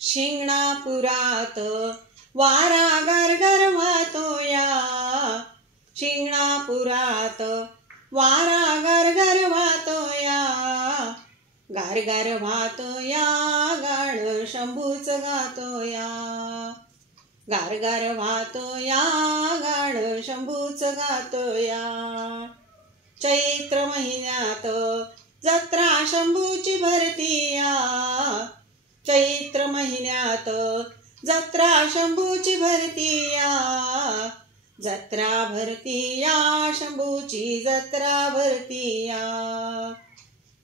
शिंगणापुरात वारा गरगर वाहतोया, शिंगणापुरात वारा गरगर वाहतोया, गारगार वाहतोया गाण शंभूच गातोया, गारगार वाहतोया गाण शंभूच गातोया. चैत्र महिन्यात जत्रा शंभूची भरतीया, चैत्र महिन्यात जत्रा शंभूची भरतीया, जत्रा भरतीया शंभूची जत्रा भरतीया,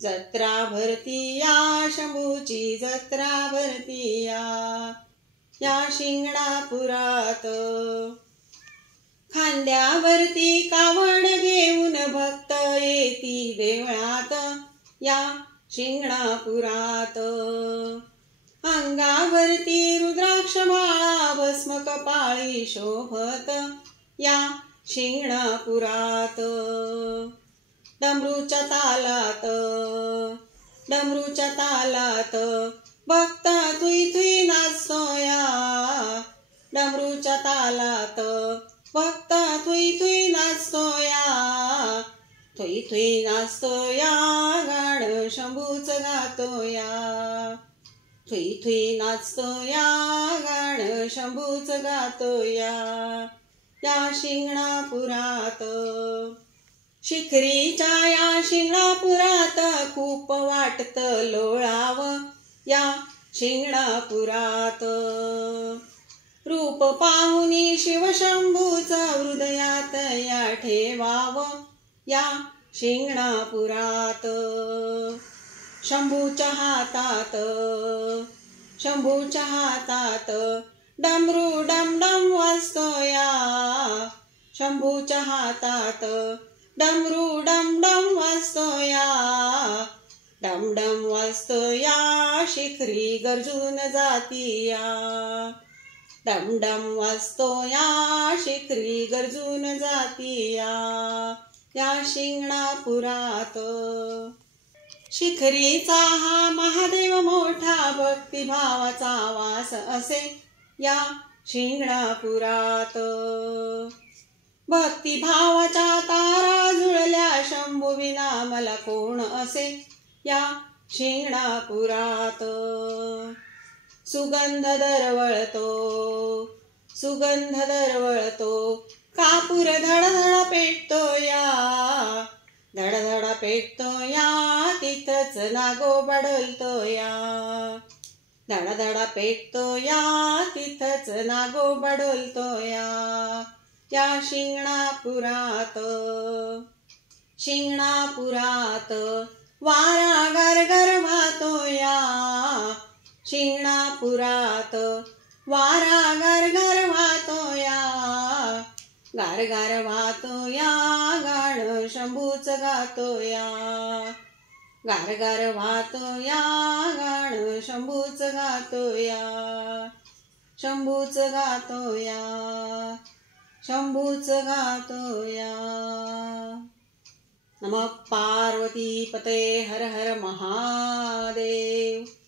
जत्रा भरतीया शंभूची जत्रा भरतीया. या शिंगणापुरात खांद्यावरती कावड घेऊन भक्त येती देवळात, या शिंगणापुरात अंगावरती रुद्राक्ष माळा भस्म कपाळी शोभत, या शिंगणापुरात डमरूच्या तालात, डमरूच्या तालात भक्त थुई थुई नाचतोया, डमरूच्या तालात भक्त थुई थुई नाचतोया, थुई थुई नाचतोया गाण शंभूच गातोया, थुई थुई नाचतोया गाण शंभूच गातोया. या शिंगणापुरात शिखरीच्या या शिंगणापुरात खूप वाटत लोळाव, या शिंगणापुरात रूप पाहुनी शिवशंभूचा हृदयात या ठेवाव, या शिंगणापुरात शंभूच्या हातात, शंभूच्या हातात डमरू डमडम वाजतोया, शंभूच्या हातात डमरू डमडम वाजतोया, डमडम वाजतोया शिखरी गरजून जातीया, डमडम वाजतोया शिखरी गरजून जातीया. या शिंगणापुरात शिखरीचा हा महादेव मोठा भक्तिभावाचा वास असे, या शिंगणापुरात भक्तिभावाच्या तारा जुळल्या शंभूविना मला कोण असे, या शिंगणापुरात सुगंध दरवळतो, सुगंध दरवळतो कापूर धडधड पेटतोया, धडधड पेटतोया तिथंच नागोबा डोलतोया, धडधड पेटतोया तिथंच नागोबा डोलतोया. या शिंगणापुरात, शिंगणापुरात वारा गरगर वाहतोया, शिंगणापुरात वारा गरगर वाहतोया, गारगार वाहतोया गाण शंभूच गातोया, गारगार वाहतोया गाण शंभूच गातोया, शंभूच गातोया, शंभूच गातोया. नमः पार्वती पते हर हर महादेव.